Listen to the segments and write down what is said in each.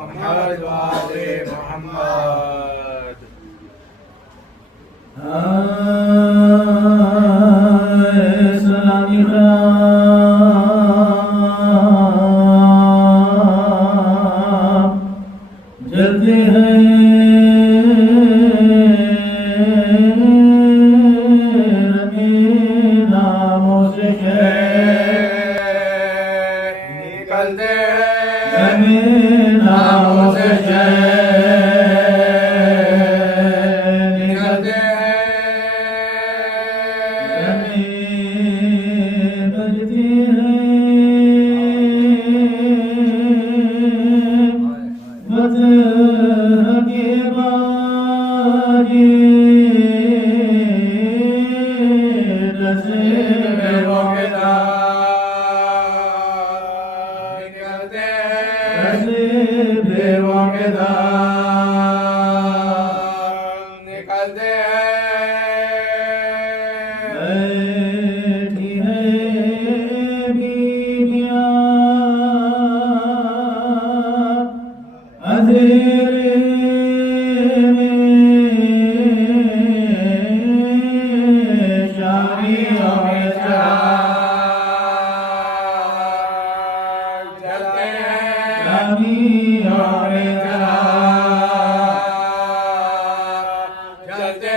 محمد وآل محمد. سلامی جلتے ہیں ربی ناموں سے نکلتے ربی ناموں سے نکلتے بجتی ہے مدح کے باجی رسے دیووں کے دار نکلتے بیٹھی ہے بیویاں اندھیرے میں شامیوں میں جلتے شامیوں میں جلتے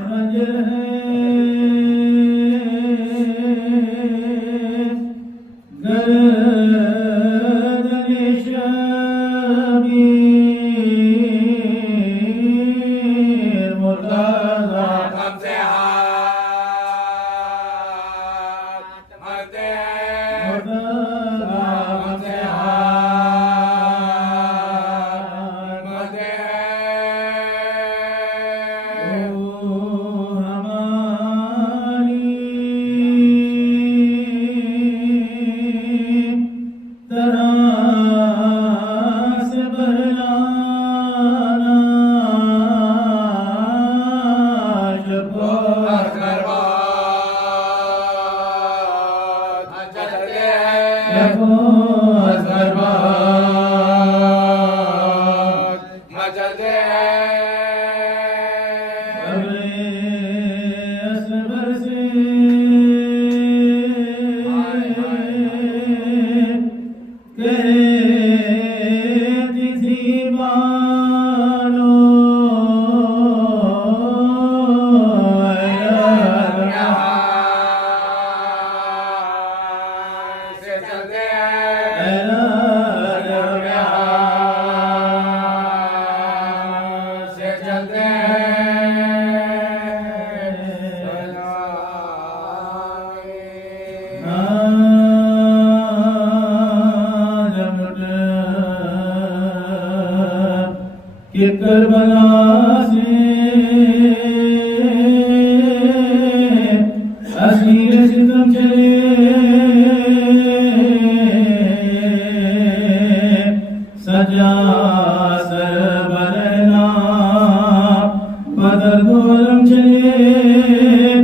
خنجر ہے گردن شبیر مرتضی ہم سے ہاتھ مرتے مرتضی ہم سے ہاتھ مرتے کہ کربلا سے اسیر ستم چلے سجا سر برہنا بدر گولم چلے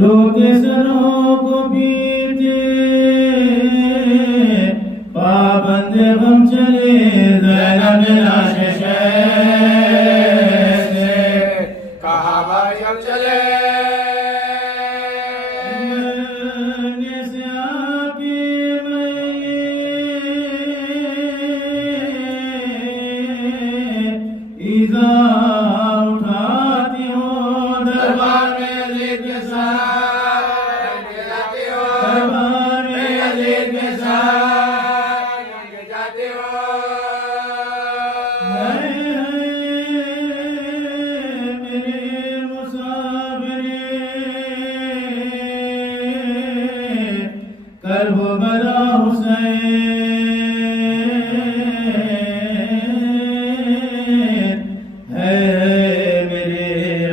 روتے سروں کو پیتے پابند غم چلے زینب لاش کہاں بھائی ہم چلے اٹھاتی ہوں دربار میں یزید کے ساتھ جاتی ہو دربار میں یزید کے ساتھ جاتی ہو میرے مسافر کرب بلا حسین ہے میرے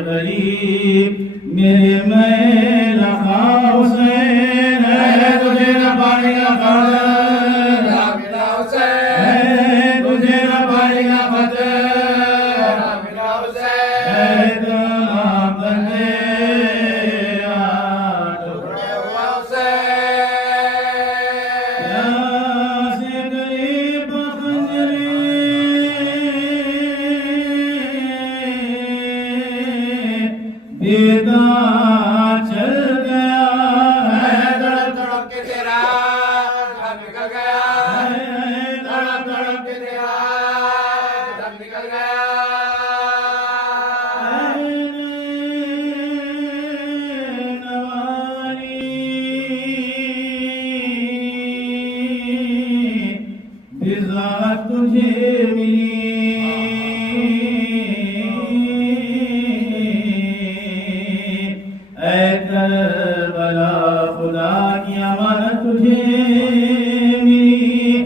غریب میرے میں رہا حسین ہے تجھے نہ پانی کا قدر میرا حسین ہے تجھے نہ پانی کا قدر میرا حسین ہے کلام بندے ٹکڑے حسین خدا کی امانت تجھے ملی،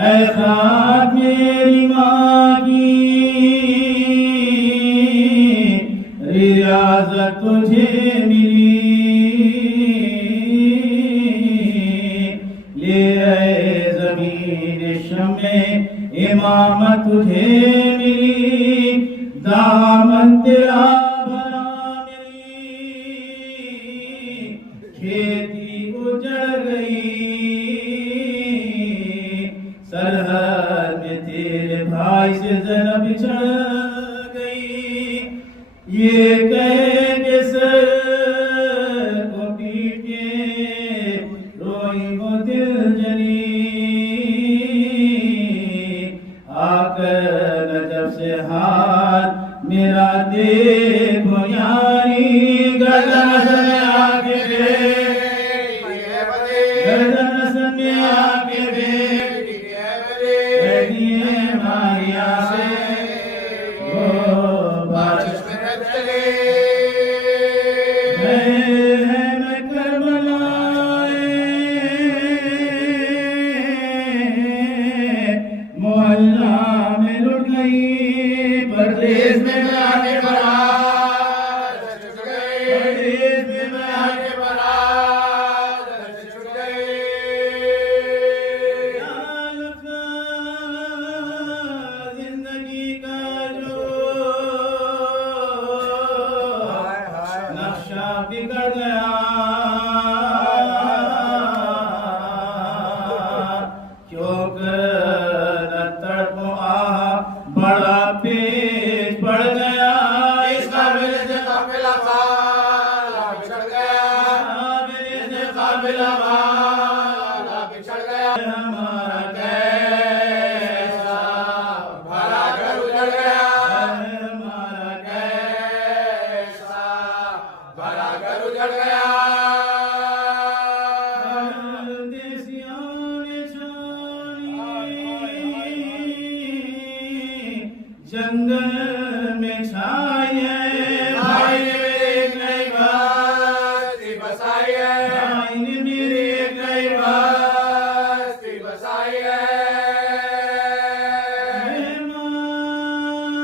اے خاک میری ماں کی ریاضت تجھے ملی، لے اے زمین شمع امامت تجھے ملی، دامن تیرا بھرا ملی، کھیتی اجڑ گئی، سرحد میں تیرے بھائی سے ذرا بچھڑ گئی، یہ کہے کہ سر کو پیٹ کے روئی وہ دل جلی، آ کر نجف سے ہاتھ میرا دیکھو یاری، گردن سے آ کے گردن سے آ کے ماریا سے وہ بارش میں کربلائے محلہ میں لٹ گئی، پردیس میں آ کے بڑا، پردیس میں آ کے بڑا زندگی کا جو نقشہ بگڑ گیا، کیوں کر نہ تڑپو آہا بڑا پیش پڑ گیا، اس قابل سے قابل والا بچھڑ گیا، قابل سے قابل والا بچھڑ گیا، ہمارا کیسا بھرا گھر اجڑ گیا، ہمارا کیسا بھرا گھر اجڑ گیا، جنگل میں چھائی ہے، بھائی نے میری ایک نئی بستی بسائی ہے، بھائی نے میری ایک نئی بستی بسائی ہے،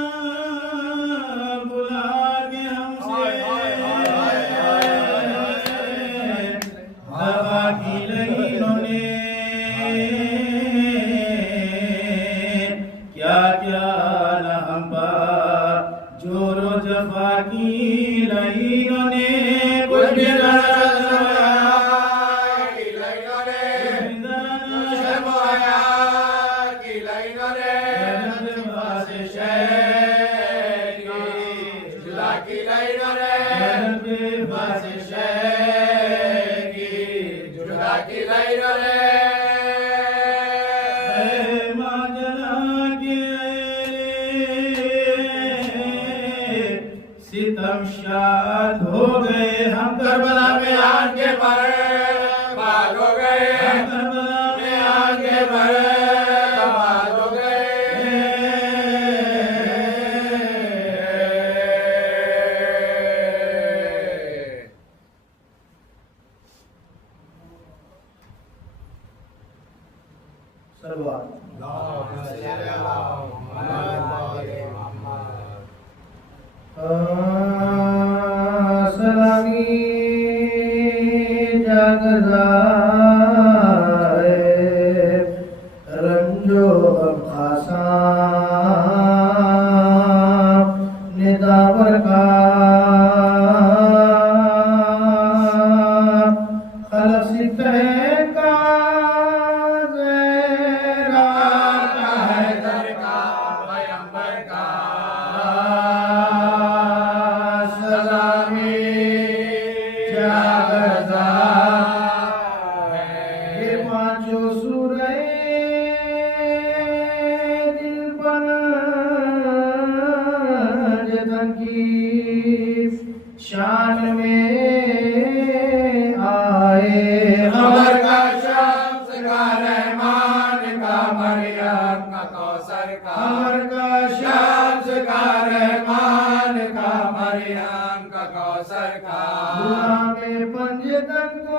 مہمان بلا کے ہم سے دغا کی لہینوں نے کیا کیا نہ ہم پر جور و جفا کی لہینوں نے، کچھ بھی ذرا سمایا کی لہینوں نے، سمایا کی لہینوں نے، جذبہ سے شہر کی جدا کی لہینوں نے، جذبہ سے شہر کی جدا کی لہینوں نے، ماں جلا کے ستم شاد ہو گئے، ہم کربلا میں آن کے برباد ہو گئے، ہم کربلا میں آن کے برباد ہو گئے، سلوات سلامی جاگزائے رنجو خاصاں نداور کا خلق سکھے کا زیرات کا حیدر کا پیغمبر کا سلامی جاگزائے، یہ پانچوں سورہ دل پر جتن کی شان میں آئے، خبر کا شمس کا رحمان کا مریم کا کوثر کا، خبر کا شمس کا رحمان کا مریم کا کوثر کا، غلام پنجتن کو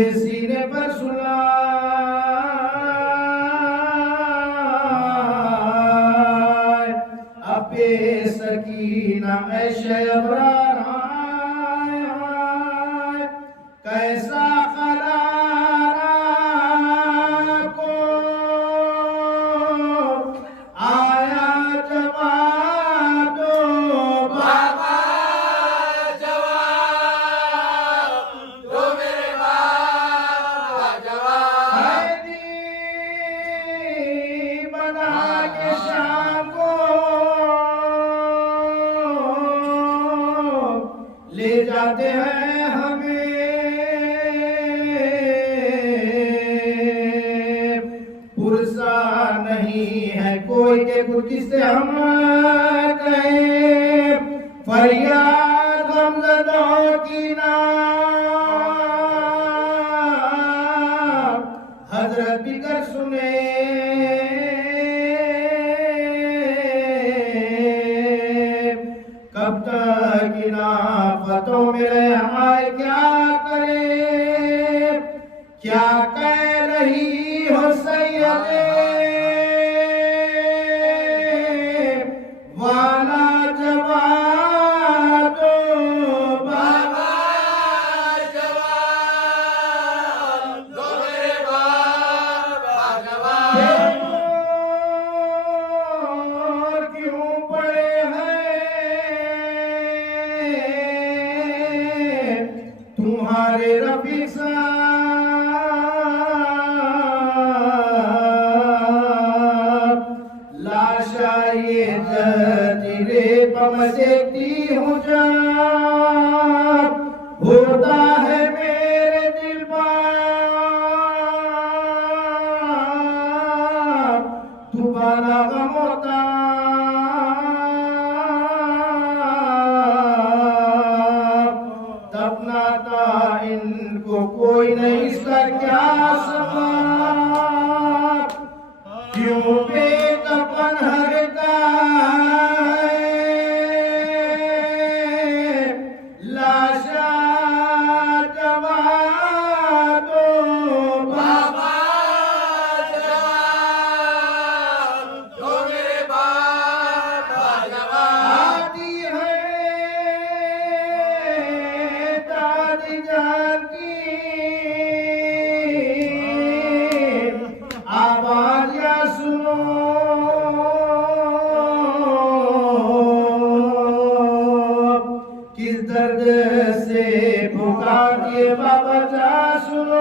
مجھے سینے پر سلا اپے سکینہ عیش ابرار کیسا قرار کو آیا جواب دو بابا جواب دو میرے بابا جواب حیدی بنا کے شام کو لے جاتے ہیں ہمیں پرسا نہیں ہے کوئی کہ کچھ کس سے ہم کہیں فریاد غمزدوں کی نا حضرت بھی کر سنے کب تک فتوں میں رہائے کیا کرے کیا کہہ رہی ہو سیدے والا جواب دو بابا جواب دو میرے بابا جواب اور کیوں پڑے ہیں تمہارے رفیق صاحب لاشا یہ جزیرے پر میں دیکھتی ہوں جب ہوتا ہے میرے دل پر دوبارہ غم ہوتا دفناتا ان کو کوئی نہیں اس کا کیا سبب کیوں بے دفن ہر کا لاشا جواب دو بابا جواب دو میرے بابا جواب آتی ہے دادی جان کی آواز یا سنو کس درد سے پکارتی ہے بابا جا سنو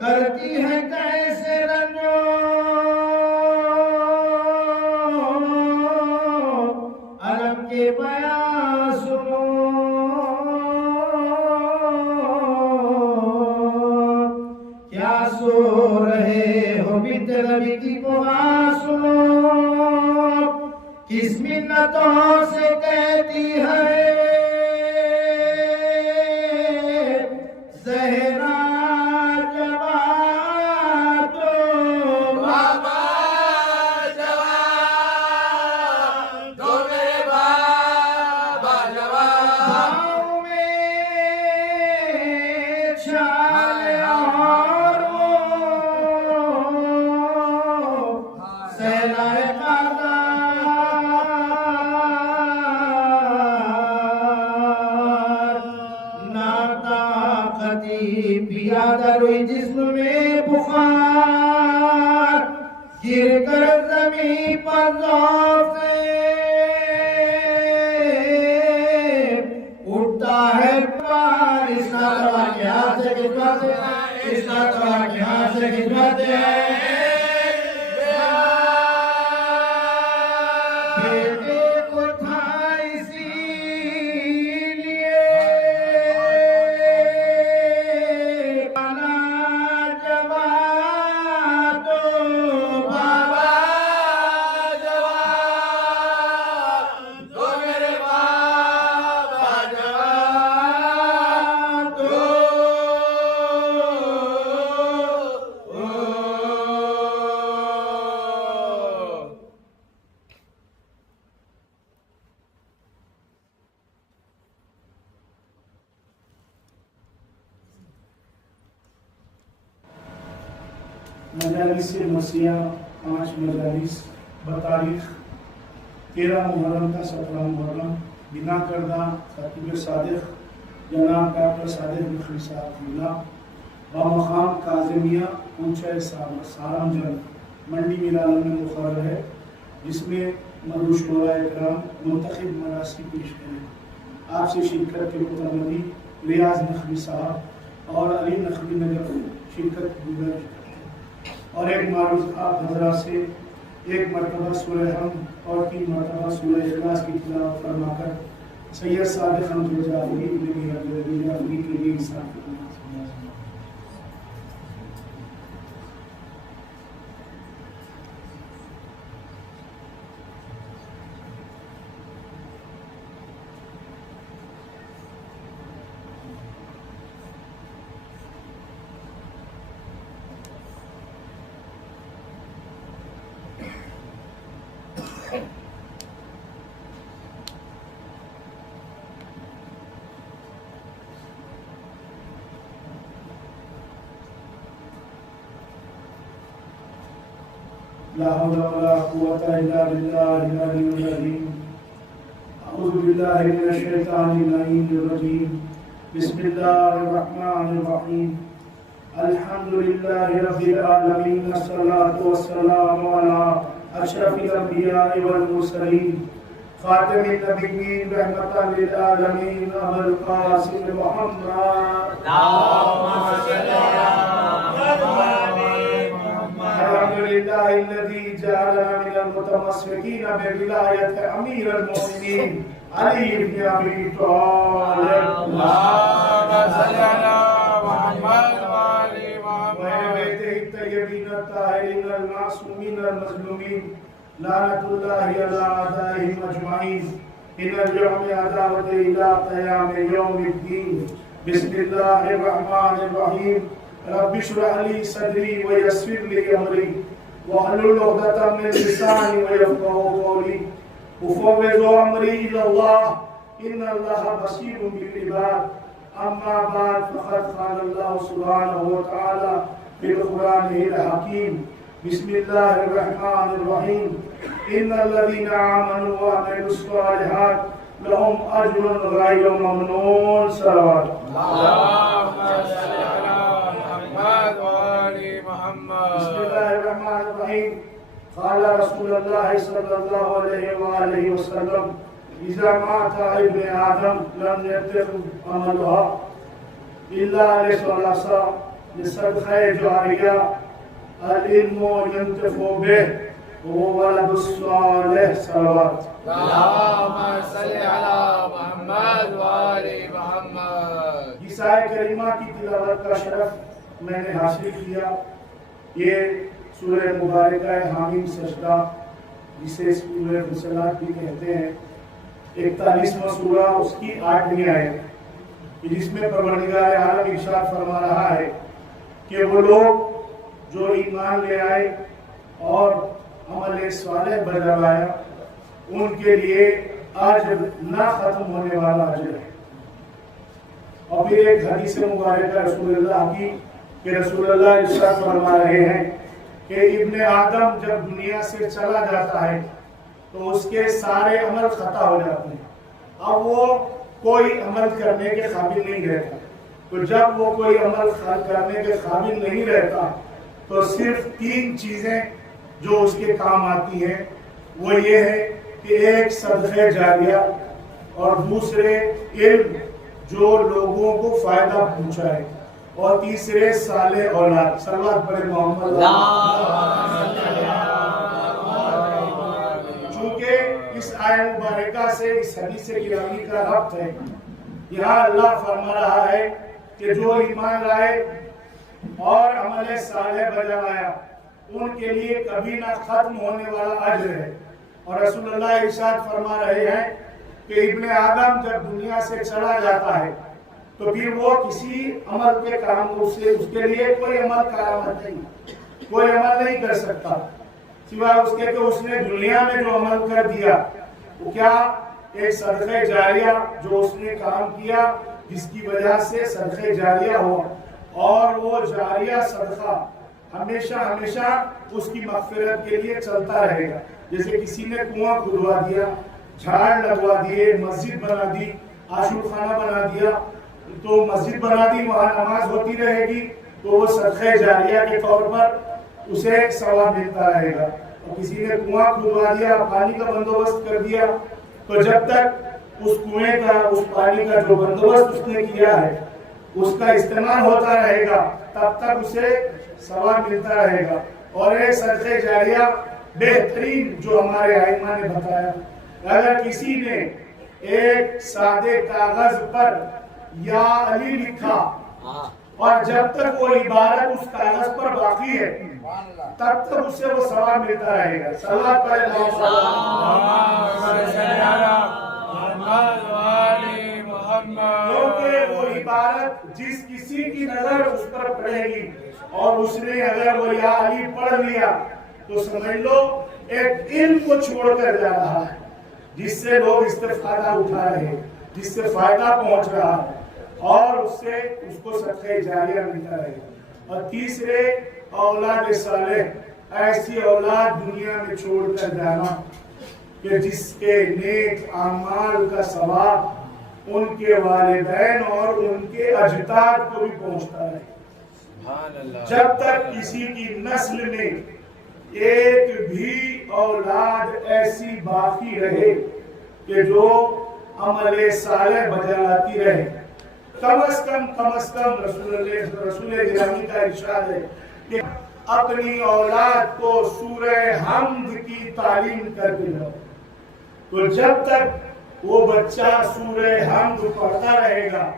کرتی ہے کیسے رنجو علم کے بیان سنو کیا سو رہے ہو بنت نبی کی بغا سنو کس منتوں سے کہتی ہے زہرا جواب دو بابا جواب دو میرے بابا جواب پاؤں میں چھال اور سہلائے پیادہ روئی جسم میں بخار گر کر زمین پر ذوق سے اٹھتا ہے پار اس کا دوا کے ہاتھ سے کھچواتے ہیں اس کا دوا کے ہاتھ سے کھچواتے ہیں بیٹے کو تھا اسی لیے جواب دو بابا جواب دو میرے بابا جواب دو مجالس مرثیہ 5 مجالس بتاریخ 13 محرم تا 17 محرم بنا کردہ خطیب صادق جناب ڈاکٹر صادق نقوی صاحب اللہ بمقام کاظمیہ اونچا سارنجن منڈی میرالم میں مقرر ہے، جس میں مدعو شعراء اکرام منتخب مراسی پیش کریں۔ آپ سے شرکت کے متمدی ریاض نقوی صاحب اور علی نقوی نگر شرکت گزار اور ایک معروض آپ حضرات سے 1 مرتبہ سورہ حمد اور 3 مرتبہ سورہ اخلاص کی تلاوت فرما کر سید صادق حمد جعفری کے لیے انصاف کرنا۔ لا حول ولا قوة إلا بالله العلي العظيم أعوذ بالله من الشيطان اللعين الرجيم بسم الله الرحمن الرحيم الحمد لله رب العالمين الصلاة والسلام على أشرف الأنبياء والمرسلين خاتم النبيين رحمة للعالمين أبو القاسم محمد اللهم صل على الحمد لله الذي جعلنا من المتمسكين بولاية أمير المؤمنين علي بن أبي طالب اللهم صل على محمد وآل محمد وبيته الطيبين الطاهرين المعصومين المظلومين لعنة الله على أعدائهم أجمعين إن اليوم عداوة إلى قيام يوم الدين بسم الله الرحمن الرحيم رب اشرح لي صدري ويسر لي امري واحلل عقدة من لساني ويفقهوا قولي افوض امري الى الله ان الله بصير بالعباد اما بعد فقد قال الله سبحانه وتعالى في قرآنه الحكيم بسم الله الرحمن الرحيم ان الذين امنوا وعملوا الصالحات لهم اجر غير ممنون صلوات اللهم صل على محمد وآل محمد بسم الله الرحمن الرحيم قال رسول الله صلى الله عليه وآله وسلم إذا مات ابن آدم لم يتخذ عملها إلا لثلاثة لصدقة جارية العلم ينتفع به وولد الصالح صلوات اللهم صل على محمد وآل محمد اس آیت کریمہ کی تلاوت کا شرف میں نے حاصل کیا۔ یہ سورہ مبارکہ حامیم سجدہ جسے سورہ فصلات بھی کہتے ہیں، 41واں سورہ اس کی 8ویں آیت، جس میں پروردگار عالم ارشاد فرما رہا ہے کہ وہ لوگ جو ایمان لے آئے اور عمل صالح بجا لایا ان کے لیے اجر نہ ختم ہونے والا اجر ہے۔ اور پھر ایک حدیث مبارکہ رسول اللہ کی کہ رسول اللہ ارشاد فرما رہے ہیں کہ ابن آدم جب دنیا سے چلا جاتا ہے تو اس کے سارے عمل خطا ہو جاتے ہیں، اب وہ کوئی عمل کرنے کے قابل نہیں رہتا۔ تو جب وہ کوئی عمل کرنے کے قابل نہیں رہتا تو صرف 3 چیزیں جو اس کے کام آتی ہیں، وہ یہ ہے کہ ایک صدقہ جاریہ اور دوسرے علم جو لوگوں کو فائدہ پہنچائے اور تیسرے صالح اولاد۔ صلوات پر محمد۔ چونکہ اس آیت مبارکہ سے اس حدیث گرامی کا ربط ہے، یہاں اللہ فرما رہا ہے کہ جو ایمان لائے اور عمل صالح بجا لایا ان کے لیے کبھی نہ ختم ہونے والا اجر ہے۔ اور رسول اللہ ارشاد فرما رہے ہیں کہ ابن آدم جب دنیا سے چلا جاتا ہے تو پھر وہ کسی عمل کے کام اس کے لیے کوئی عمل کرامت نہیں، کوئی عمل نہیں کر سکتا سوائے اس کے کہ اس نے دنیا میں جو عمل کر دیا وہ کیا؟ ایک صدقہ جاریہ جو اس نے کام کیا جس کی وجہ سے صدقہ جاریہ ہوا، اور وہ جاریہ صدقہ ہمیشہ ہمیشہ اس کی مغفرت کے لیے چلتا رہے گا. جیسے کسی نے کنواں کھدوا دیا، جھاڑ لگوا دیے، مسجد بنا دی، عاشور خانہ بنا دیا، تو مسجد بنا دی، وہاں نماز ہوتی رہے گی، تو وہ صدقہ جاریہ کے طور پر اسے ثواب ملتا رہے گا. اور کسی نے کنواں کھدوا دیا، پانی کا بندوبست کر دیا، تو جب تک اس کنویں کا، اس پانی کا جو بندوبست اس نے کیا ہے اس کا استعمال ہوتا رہے گا، تب تک اسے ثواب ملتا رہے گا. اور ایک صدقہ جاریہ بہترین جو ہمارے ائمہ نے بتایا، اگر کسی نے ایک سادے کاغذ پر یا علی لکھا اور جب تک وہ عبارت اس کاغذ پر باقی ہے تب تک اسے وہ ثواب ملتا رہے گا. صلوات پڑھیں کیونکہ وہ عبارت جس کسی کی نظر اس پر پڑے گی اور اس نے اگر وہ یا علی پڑھ لیا تو سمجھ لو ایک علم کو چھوڑ کر جا رہا ہے جس سے لوگ استفادہ اٹھا رہے ہیں، جس سے فائدہ پہنچ رہا ہے، اور اس سے اس کو صدقہ جاریہ ملتا رہے گا. اور تیسرے، اولاد صالح، ایسی اولاد دنیا میں چھوڑ کر جانا کہ جس کے نیک اعمال کا ثواب ان کے والدین اور ان کے اجداد کو بھی پہنچتا ہے. جب تک کسی کی نسل میں ایک بھی اولاد ایسی باقی رہے کہ جو عمل صالح بجاتی رہے، کم از کم رسول گرامی کا ارشاد ہے کہ اپنی اولاد کو سورہ حمد کی تعلیم کر کے لاؤ. تو جب تک وہ بچہ سورہ حمد پڑھتا رہے گا،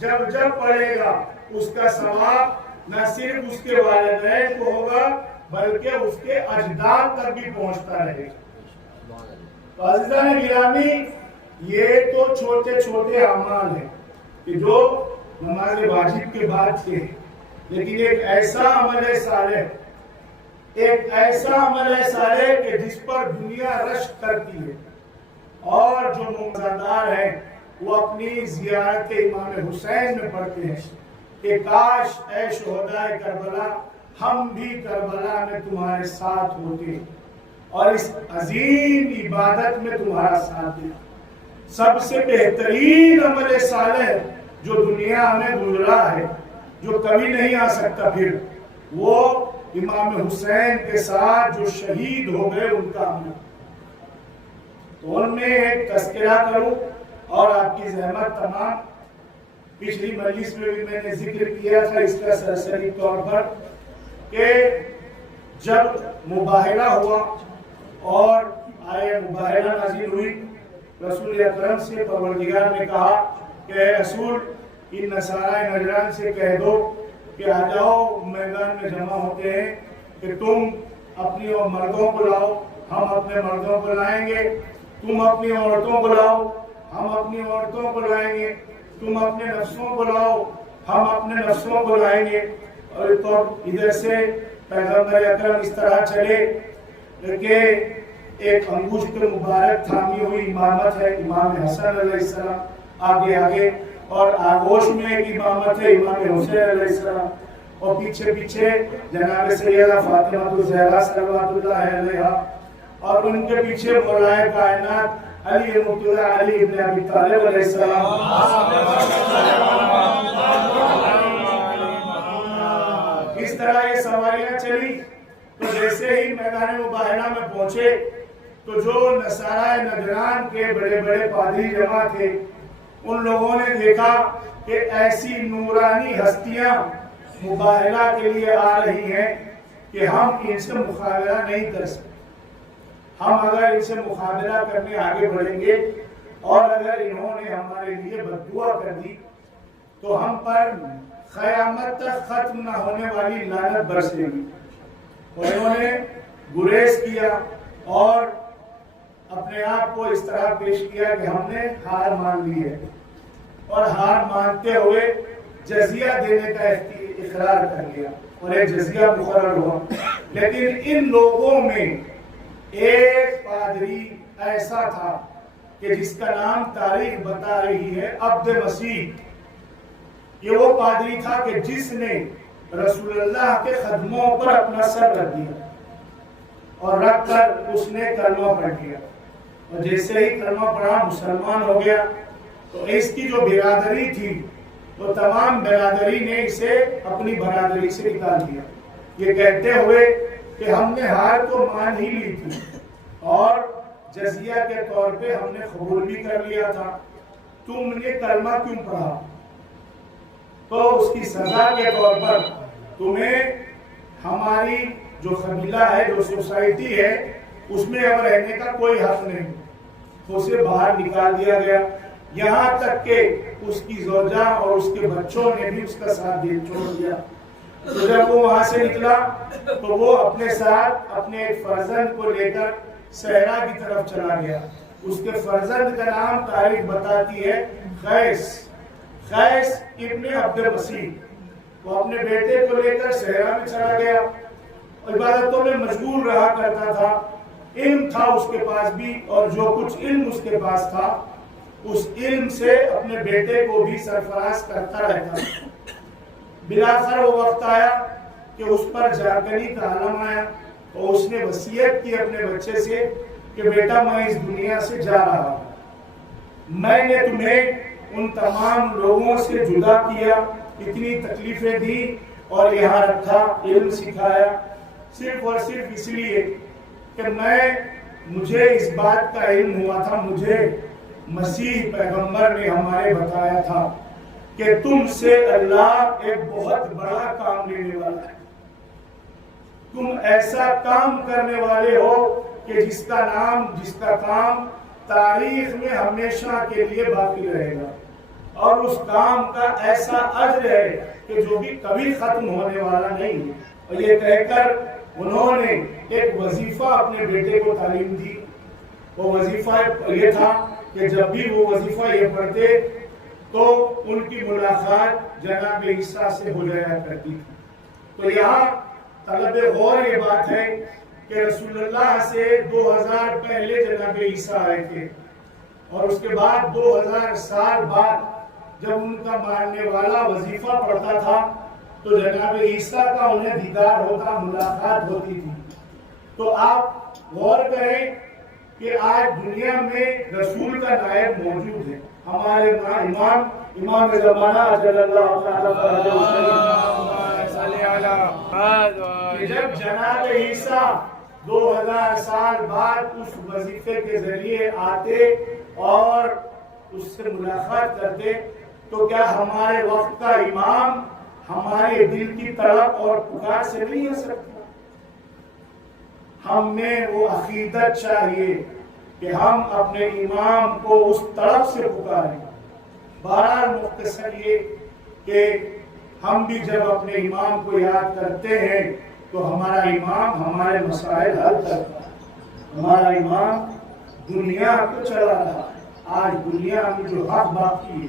جب پڑھے گا، اس کا ثواب نہ صرف اس کے والدین کو ہوگا بلکہ اس کے اجداد تک بھی پہنچتا رہے گا. عزیزان گرامی، یہ تو چھوٹے چھوٹے اعمال ہیں کہ جو نماز واجب کے بعد تھے، لیکن ایک ایسا عمل صالح کہ جس پر دنیا رشک کرتی ہے، اور جو ممتدار ہیں وہ اپنی زیارت امام حسین میں پڑھتے ہیں کہ کاش اے شہدائے کربلا ہم بھی کربلا میں تمہارے ساتھ ہوتے اور اس عظیم عبادت میں تمہارا ساتھ دیں. سب سے بہترین عمل صالح جو دنیا میں گزرا ہے، جو کبھی نہیں آ سکتا پھر، وہ امام حسین کے ساتھ جو شہید ہو گئے ان کا عمل. تو ان میں ایک تذکرہ کروں، اور آپ کی زحمت تمام پچھلی مجلس میں بھی میں نے ذکر کیا تھا اس کا سرسری طور پر، کہ جب مباہلہ ہوا اور آیہ مباہلہ نازل ہوئی، رسول اکرم سے پروردگار نے کہا کہ اے رسول ان نصارہ نجران سے کہہ دو کہ آ جاؤ، میدان میں جمع ہوتے ہیں، کہ تم اپنی مردوں کو لاؤ، ہم اپنے مردوں کو لائیں گے، تم اپنی عورتوں کو لاؤ، ہم اپنی عورتوں کو لائیں گے، تم اپنے نفسوں کو لاؤ، ہم اپنے نفسوں کو لائیں گے. اور تو ادھر سے پیغمبر اکرم اس طرح چلے کہ ایک انگشت مبارک تھامی ہوئی امامت ہے امام حسن علیہ السلام آگے، اور آغوش میں ایک امامت ہے امام حسین علیہ السلام، اور پیچھے جناب سیدہ فاطمہ الزہرا صلوات اللہ علیہا، اور ان کے پیچھے مولائے کائنات علی مرتضی علی ابن ابی طالب علیہ السلام. اس طرح یہ سواریاں چلی. تو جیسے ہی میدان مباہلہ میں پہنچے تو جو نصارہ نجران کے بڑے بڑے پادری جمع تھے، ان لوگوں نے دیکھا کہ ایسی نورانی ہستیاں مباہلہ کے لیے آ رہی ہیں کہ ہم ان سے مقابلہ نہیں کر سکتے. ہم اگر ان سے مقابلہ کرنے آگے بڑھیں گے اور اگر انہوں نے ہمارے لیے بد دعا کر دی تو ہم پر قیامت تک ختم نہ ہونے والی لعنت برسے گی. اور انہوں نے گریز کیا اور اپنے آپ کو اس طرح پیش کیا کہ ہم نے ہار مان لی ہے، اور ہار مانتے ہوئے جزیہ دینے کا اقرار کر لیا اور ایک جزیہ مقرر ہوا. لیکن ان لوگوں میں ایک پادری ایسا تھا کہ جس کا نام تاریخ بتا رہی ہے عبد مسیح. یہ وہ پادری تھا کہ جس نے رسول اللہ کے قدموں پر اپنا سر رکھ دیا اور رکھ کر اس نے کلمہ پڑھ دیا، اور جیسے ہی کلمہ پڑھا مسلمان ہو گیا۔ تو اس کی جو برادری تھی وہ تمام برادری نے اسے اپنی برادری سے نکال دیا، یہ کہتے ہوئے کہ ہم نے ہار تو مان ہی لی تھی اور جزیہ کے طور پہ ہم نے قبول بھی کر لیا تھا، تم نے کلمہ کیوں پڑھا؟ تو اس کی سزا کے طور پر تمہیں ہماری جو قبیلہ ہے، جو سوسائٹی ہے، اس میں اب رہنے کا کوئی حق نہیں، اسے باہر نکال دیا گیا، یہاں تک کہ اس کی زوجہ اور اس کے بچوں نے بھی اس کا ساتھ چھوڑ دیا۔ تو جب وہ وہاں سے نکلا تو وہ اپنے ساتھ اپنے ایک فرزند کو لے کر صحرا کی طرف چلا گیا۔ اس کے فرزند کا نام تاریخ بتاتی ہے قیس ابن عبد المسیح۔ وہ اپنے بیٹے کو لے کر صحرا میں چلا گیا، عبادتوں میں مشغول رہا کرتا تھا، علم تھا اس کے پاس بھی، اور جو کچھ علم اس کے پاس تھا اس علم سے اپنے بیٹے کو بھی سرفراز کرتا رہتا۔ بلاخر وہ وقت آیا کہ اس پر جاگنی کا عالم آیا، اور اس نے وصیت کی اپنے بچے سے کہ بیٹا میں اس دنیا سے جا رہا ہوں، میں نے تمہیں ان تمام لوگوں سے جدا کیا، اتنی تکلیفیں دی اور یہاں رکھا، علم سکھایا، صرف اور صرف اس لیے کہ مجھے اس بات کا علم ہوا تھا، مجھے مسیح پیغمبر نے ہمارے بتایا تھا کہ تم سے اللہ ایک بہت بڑا کام لینے والا ہے، تم ایسا کام کرنے والے ہو کہ جس کا کام تاریخ میں ہمیشہ کے لیے باقی رہے گا، اور اس کام کا ایسا اجر ہے کہ جو بھی کبھی ختم ہونے والا نہیں ہے۔ اور یہ کہہ کر انہوں نے ایک وظیفہ اپنے بیٹے کو تعلیم دی۔ وہ وظیفہ یہ تھا کہ جب بھی وہ وظیفہ یہ پڑھتے تو ان کی ملاقات جناب عیسیٰ سے ہو جایا کرتی تھی۔ تو یہاں طلب غور یہ بات ہے کہ رسول اللہ سے 2000 پہلے جناب عیسیٰ آئے تھے، اور اس کے بعد 2000 سال بعد جب ان کا ماننے والا وظیفہ پڑھتا تھا تو جناب عیسیٰ کا انہیں دیدار ہوتا، ملاقات ہوتی تھی۔ تو آپ غور کریں کہ آج دنیا میں رسول کا نائب موجود ہے، ہمارے امام زمانہ صلی اللہ تعالی علیہ، جب جناب عیسیٰ 2000 سال بعد اس وظیفے کے ذریعے آتے اور اس سے ملاقات کرتے تو کیا ہمارے وقت کا امام ہمارے دل کی طلب اور پکار سے نہیں ہو سکتا؟ ہمیں وہ عقیدت چاہیے کہ ہم اپنے امام کو اس طرف سے پکاریں۔ بہرحال مختصر یہ کہ ہم بھی جب اپنے امام کو یاد کرتے ہیں تو ہمارا امام ہمارے مسائل حل کرتا ہے، ہمارا امام دنیا کو چلا رہا ہے۔ آج دنیا میں جو حق باقی ہے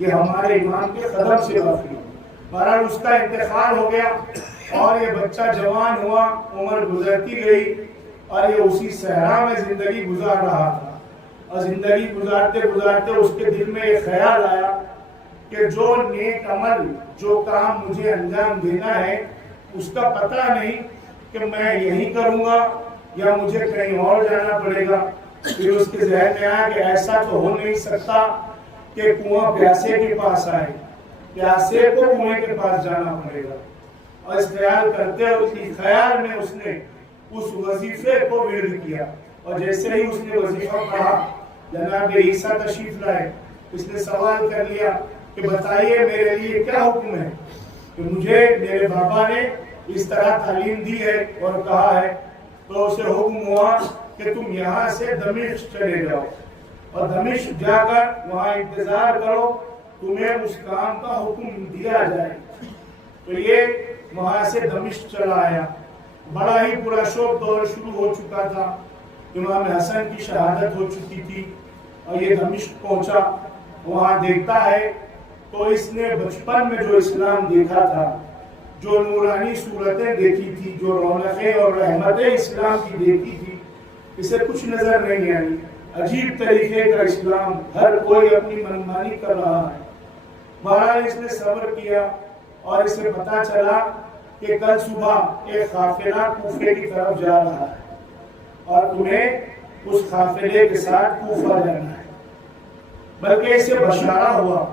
یہ ہمارے امام کے قدم سے باقی ہے۔ بہرحال اس کا انتقال ہو گیا اور یہ بچہ جوان ہوا، عمر گزرتی گئی اور یہ اسی صحرا میں زندگی گزار رہا تھا، اور زندگی گزارتے گزارتے اس کے دل میں ایک خیال آیا کہ جو نیک عمل، جو کام مجھے انجام دینا ہے اس کا پتہ نہیں کہ میں یہی کروں گا یا مجھے کہیں اور جانا پڑے گا۔ پھر اس کے ذہن میں آیا کہ ایسا تو ہو نہیں سکتا کہ کنواں پیاسے کے پاس آئے، پیاسے کو کنویں کے پاس جانا پڑے گا۔ اور اس خیال کرتے اسی خیال میں اس نے اس وظیفے کو ورد کیا، اور جیسے ہی اس نے وظیفہ پڑھا جناب عیسیٰ تشریف لائے، اس نے سوال کر لیا کہ بتائیے میرے لیے کیا حکم ہے؟ کہ مجھے میرے بابا نے اس طرح تعلیم دی ہے اور کہا ہے۔ تو اسے حکم ہوا کہ تم یہاں سے دمشق چلے جاؤ اور دمشق جا کر وہاں انتظار کرو، تمہیں اس کام کا حکم دیا جائے۔ تو یہ وہاں سے دمشق چلا آیا۔ بڑا ہی پورا شوق دور شروع ہو چکا تھا، امام حسن کی شہادت ہو چکی تھی، اور یہ دمشق پہنچا، وہاں دیکھتا ہے تو اس نے بچپن میں جو اسلام دیکھا تھا، جو نورانی صورتیں دیکھی تھی، جو رونقیں اور رحمتیں اسلام کی دیکھی تھی، اسے کچھ نظر نہیں آئی۔ عجیب طریقے کا اسلام، ہر کوئی اپنی منمانی کر رہا ہے۔ بہرحال اس نے صبر کیا اور اسے پتا چلا کہ کل صبح ایک قافلہ کوفے کی طرف جا رہا ہے اور تمہیں اس قافلے کے ساتھ کوفہ جانا ہے، بلکہ اسے بشارہ ہوا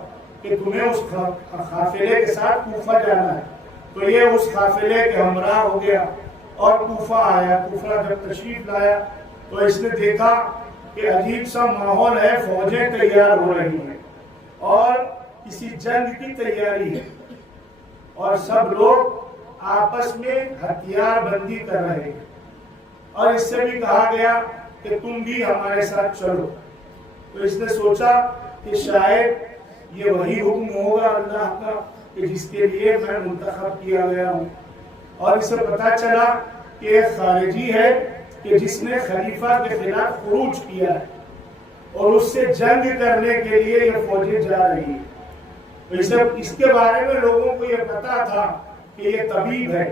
کہ تمہیں اس قافلے کے ساتھ کوفہ جانا ہے۔ تو یہ اس قافلے کے ہمراہ ہو گیا اور کوفہ آیا۔ کوفہ جب تشریف لایا تو اس نے دیکھا کہ عجیب سا ماحول ہے، فوجیں تیار ہو رہی ہیں اور کسی جنگ کی تیاری ہے اور سب لوگ آپس میں ہتھیار بندی کر رہے ہیں، اور اس سے بھی کہا گیا کہ تم بھی ہمارے ساتھ چلو۔ تو اس نے سوچا کہ شاید یہ وہی حکم ہوگا اللہ کا کہ جس کے لیے میں منتخب کیا گیا ہوں، اور اسے پتا چلا کہ ایک خارجی ہے کہ جس نے خلیفہ کے خلاف خروج کیا ہے اور اس سے جنگ کرنے کے لیے یہ فوجیں جا رہی ہیں۔ تو اس کے بارے میں لوگوں کو یہ پتا تھا کہ یہ طبیب ہے،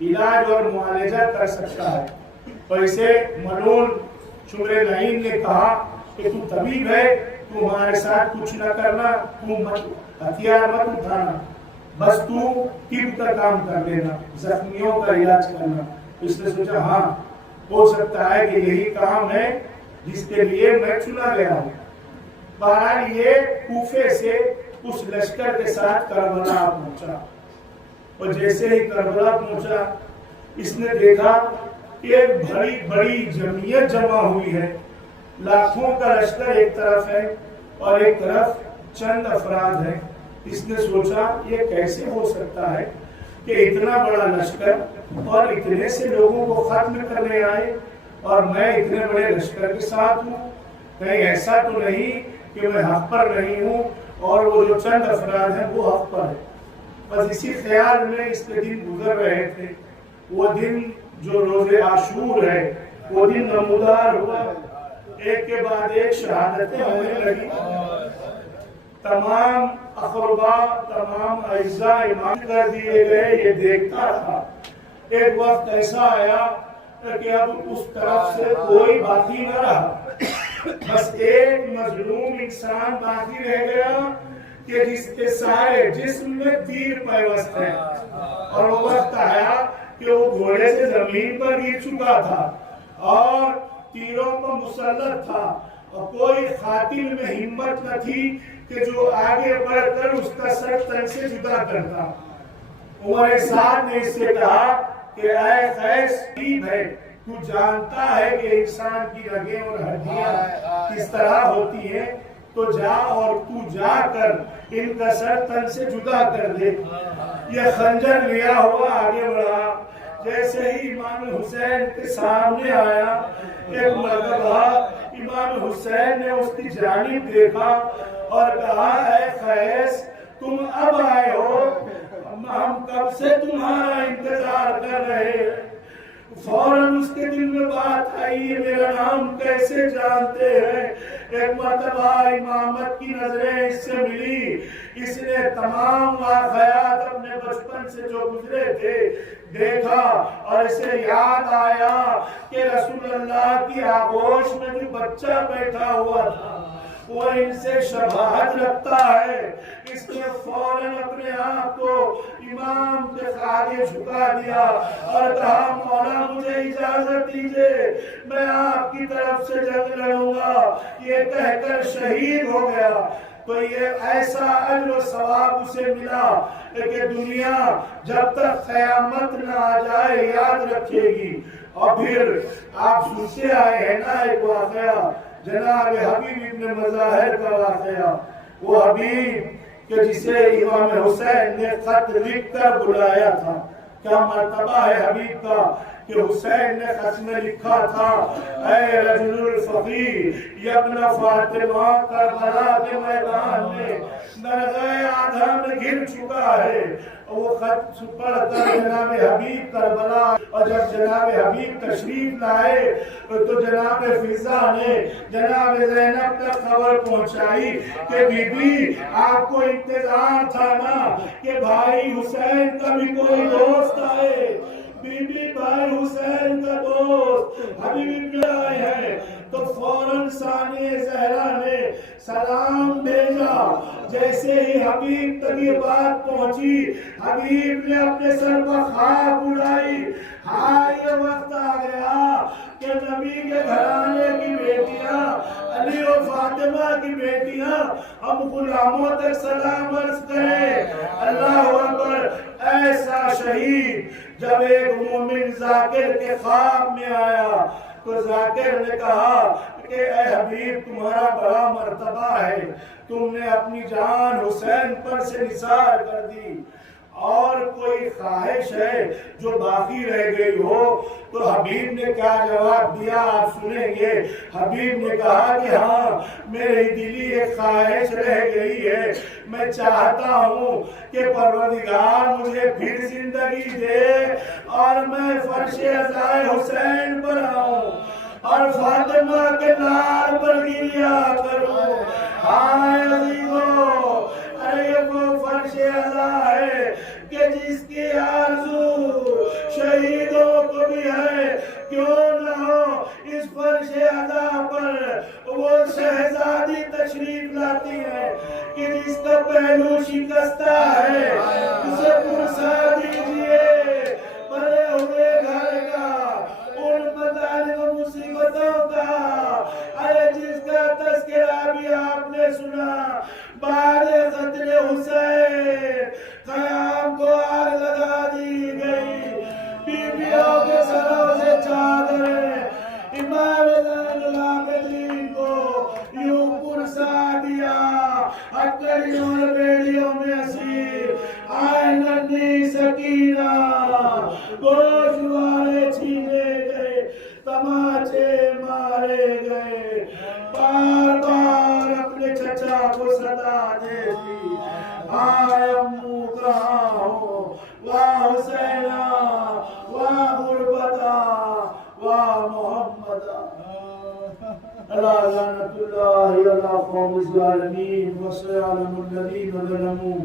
علاج اور معالجہ کر سکتا ہے، اور اسے ملون شمر لعین نے کہا کہ تو طبیب ہے، تو ہمارے ساتھ کچھ نہ کرنا، تو ہتھیار مت اٹھانا، بس تو طب کا کام کر لینا، زخمیوں کا علاج کرنا۔ اس نے سوچا ہاں ہو سکتا ہے کہ یہی کام ہے جس کے لیے میں چنا گیا ہوں۔ بہرحال یہ کوفے سے اس لشکر کے ساتھ کربلا پہنچا، اور جیسے ہی کربلا پہنچا اس نے دیکھا کہ ایک بڑی جمعیت جمع ہوئی ہے، لاکھوں کا لشکر ایک طرف ہے اور ایک طرف چند افراد ہیں۔ اس نے سوچا یہ کیسے ہو سکتا ہے کہ اتنا بڑا لشکر اور اتنے سے لوگوں کو ختم کرنے آئے اور میں اتنے بڑے لشکر کے ساتھ ہوں، کہیں ایسا تو نہیں کہ میں حق پر نہیں ہوں اور وہ جو چند افراد ہیں وہ حق پر ہیں۔ بس اسی خیال میں اس کے دن گزر رہے تھے۔ وہ دن جو روز عاشور ہے وہ دن نمودار ہوا، ایک کے بعد ایک شہادتیں ہونے لگی، تمام اقربا تمام اعزاء امام کر دیے گئے۔ یہ دیکھتا تھا، ایک وقت ایسا آیا کہ اب اس طرف سے کوئی باقی نہ رہا، بس ایک مظلوم انسان باقی رہ گیا کہ جس کے سارے جسم میں تیر پیوست ہیں، اور وہ وقت آیا کہ وہ گھوڑے سے زمین پر گر چکا تھا اور تیروں پر مسلط تھا، اور کوئی قاتل میں ہمت نہ تھی کہ جو آگے بڑھ کر اس کا سر تن سے جدا کرتا۔ عمر سعد نے اس سے کہا کہ اے قیس، طبیب ہے، تو جانتا ہے کہ انسان کی رگیں اور ہڈیاں کس طرح ہوتی ہیں، تو جا اور تو جا کر ان کا سر تن سے جدا کر دے۔ یہ خنجر لیا ہوا آگے بڑھا، جیسے ہی امام حسین کے سامنے آیا، ایک مرتبہ امام حسین نے اس کی جانب دیکھا اور کہا اے قیس، تم اب آئے ہو، ہم کب سے تمہارا انتظار کر رہے ہیں۔ فوراً اس کے دل میں بات آئی، یہ میرا نام کیسے جانتے ہیں۔ ایک مرتبہ امامت کی نظریں اس سے ملی، اس نے تمام واقعات اپنے بچپن سے جو گزرے تھے دیکھا، اور اسے یاد آیا کہ رسول اللہ کی آغوش میں جو بچہ بیٹھا ہوا تھا وہ ان سے شباہت رکھتا ہے۔ اس نے فوراً اپنے آپ کو امام کے آگے جھکا دیا اور کہا مولا مجھے اجازت دیجئے، میں آپ کی طرف سے جنگ لڑوں گا۔ یہ کہہ کر شہید ہو گیا۔ تو یہ ایسا اجر و ثواب اسے ملا کہ دنیا جب تک قیامت نہ آ جائے یاد رکھے گی۔ اور پھر آپ سنتے آئے ہیں نا ایک واقعہ جناب حبیب ابن مظاہر کا واقعہ، وہ حبیب کہ جسے امام حسین نے خط لکھ کر بلایا تھا۔ کیا مرتبہ ہے حبیب کا کہ حسین نے خط میں لکھا تھا اے رجل الفقیر یا ابن فاطمہ، کربلا کے میدان میں درگاہ آدھا میں گر چکا ہے۔ وہ خط پڑھ کر جناب حبیب کربلا، اور جب جناب حبیب تشریف لائے تو جناب فضا نے جناب زینب تک خبر پہنچائی کہ بی بی آپ کو انتظار تھا نا کہ بھائی حسین کا بھی کوئی دوست آئے۔ بی بی بھائی حسین کا دوست حبیب ابن آئے ہیں۔ تو فوراً ثانیہ زہرا نے سلام بھیجا. جیسے ہی حبیب تک یہ بات پہنچی حبیب نے اپنے سر پر خاک اڑائی. ہاں یہ وقت آ گیا کہ نبی کے گھرانے کی بیٹیاں علی و فاطمہ کی بیٹیاں ہم غلاموں تک سلام عرض کریں. اللہ اکبر. ایسا شہید جب ایک مومن ذاکر کے خواب میں آیا تو ذاکر نے کہا کہ اے حبیب تمہارا بڑا مرتبہ ہے, تم نے اپنی جان حسین پر سے نثار کر دی, اور کوئی خواہش ہے جو باقی رہ گئی ہو؟ تو حبیب نے کیا جواب دیا آپ سنیں گے. حبیب نے کہا کہ ہاں میری دلی ایک خواہش رہ گئی ہے, میں چاہتا ہوں کہ پروردگار مجھے پھر زندگی دے اور میں فرش عزائے حسین پر آؤں اور فاطمہ کے لال پر گریا کروں. ہائے عزیزو, ارے یہ وہ فرش عزا ہے کہ جس کی آرزو شہیدوں کو بھی ہے. کیوں نہ ہو اس فرش عزا پر وہ شہزادی تشریف لاتی ہے کہ جس کا پہلو شکستہ ہے, اسے پرسا دیجئے بھرے ہوئے گھر کا ان مطالب و مصیبتوں کا. ارے جس کا تذکرہ بھی آپ نے سنا, بعد قتل حسین قیام کو آگ لگا دی گئی, بیویوں کے سروں سے چادریں امام زین العابدین کو یوں پرسا دیا. ہتھکڑیوں اور بیڑیوں میں اسیر آئے ننھی سکینہ, گوشت والے چھینے گئے, تماچے مارے گئے, بار بار اپنے چچا کو صدا دیتی, آئے امو کہاں ہو, واہ حسینہ, واہ غربتہ, واہ محمدہ. اللہ لعنت اللہ علی قوم الظالمین وسيعلم الذين ظلموا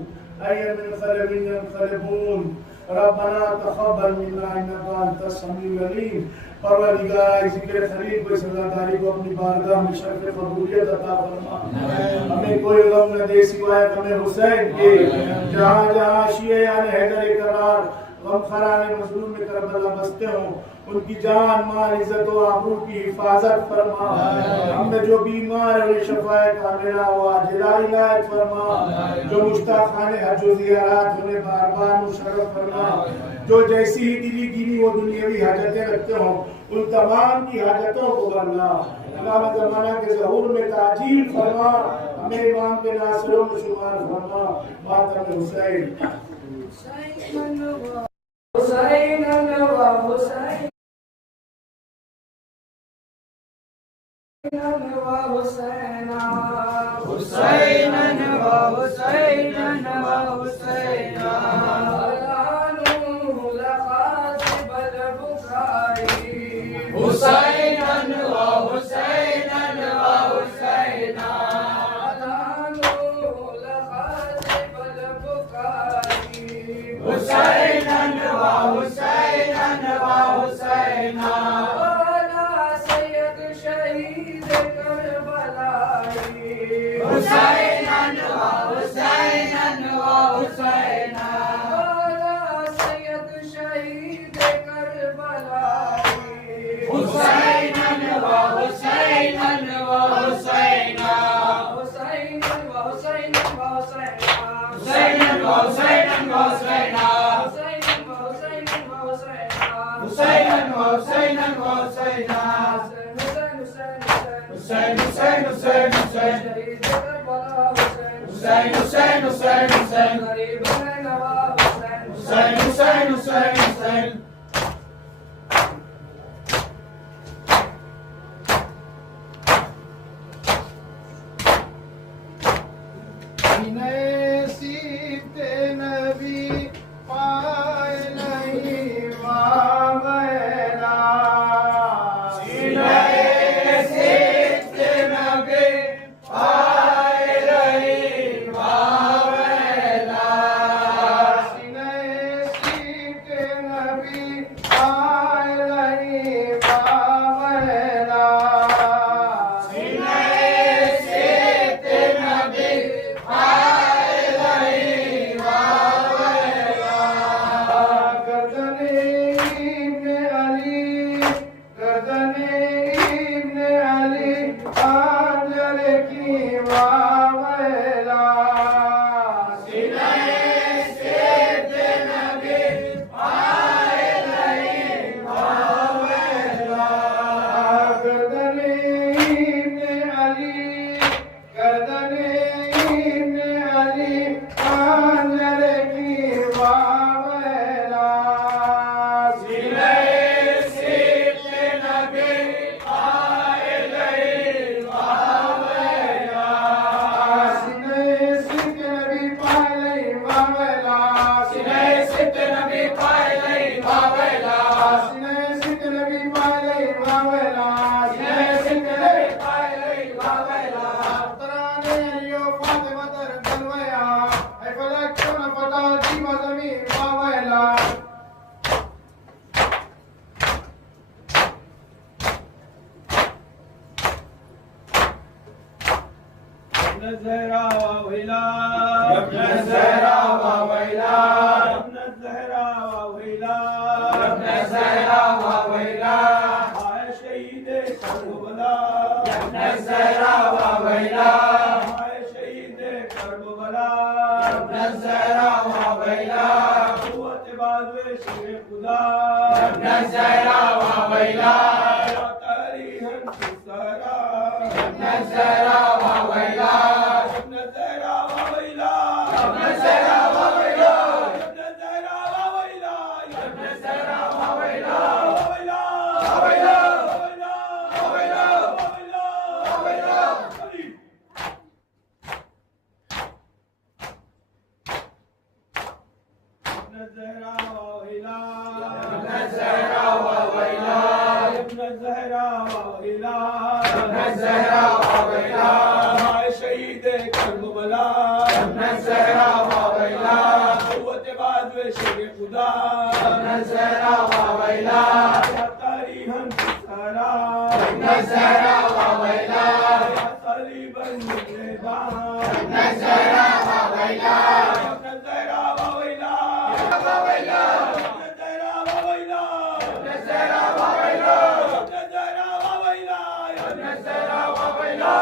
أي منقلب ينقلبون. ربنا تقبل منا انك انت السميع العليم. پروردگار ذکر خلیل کو سزاداری کو اپنی بارگاہ میں شرف قبولیت عطا فرما. ہمیں کوئی غم نہ دے سوائے غم حسین کے. جہاں جہاں شیعہ حیدر کرار غمخواران مظلوم میں کربلا بستے ہوں, ان کی جان مال عزت و آبرو کی حفاظت فرما. ہم میں جو بیمار ہے شفاء کاملہ و عاجلہ عنایت فرما. جو مشتاقان حج و زیارات انہیں بار بار مشرف فرما. جو جیسی ہی دلی دینی و دنیاوی حاجتیں رکھتے ہوں ان تمام کی حاجتوں کو بھرنا. امام زمانہ کے ظہور میں تعجیل فرما. ہمیں امام کے ناصروں میں شمار فرما. ماتم حسین. حسین حسین حسین نبی ابن الزهراء وويلا ابن الزهراء وويلا ابن الزهراء وويلا ابن الزهراء وويلا آئے شہید کربلا ابن الزهراء وويلا آئے شہید کربلا ابن الزهراء وويلا قوت بازو شیر خدا ابن الزهراء وويلا یا تاریخ سارا ابن الزهراء وويلا ابن الزهراء وويلا ابن الزهراء وويلا ابن الزهراء وويلا ابن الزهراء وويلا وويلا وويلا وويلا وويلا وويلا ابن الزهراء وويلا ابن الزهراء وويلا ابن الزهراء وويلا ابن الزهراء وويلا آئے شہید کربلا ابن الزهراء وويلا قوت بازو شیر خدا ابن الزهراء وويلا یا تاریخ سارا ابن الزهراء وويلا یا صلیباً مقلبا ابن الزهراء وويلا ابن الزهراء وويلا وويلا ابن الزهراء وويلا ابن الزهراء وويلا ابن الزهراء وويلا ابن الزهراء وويلا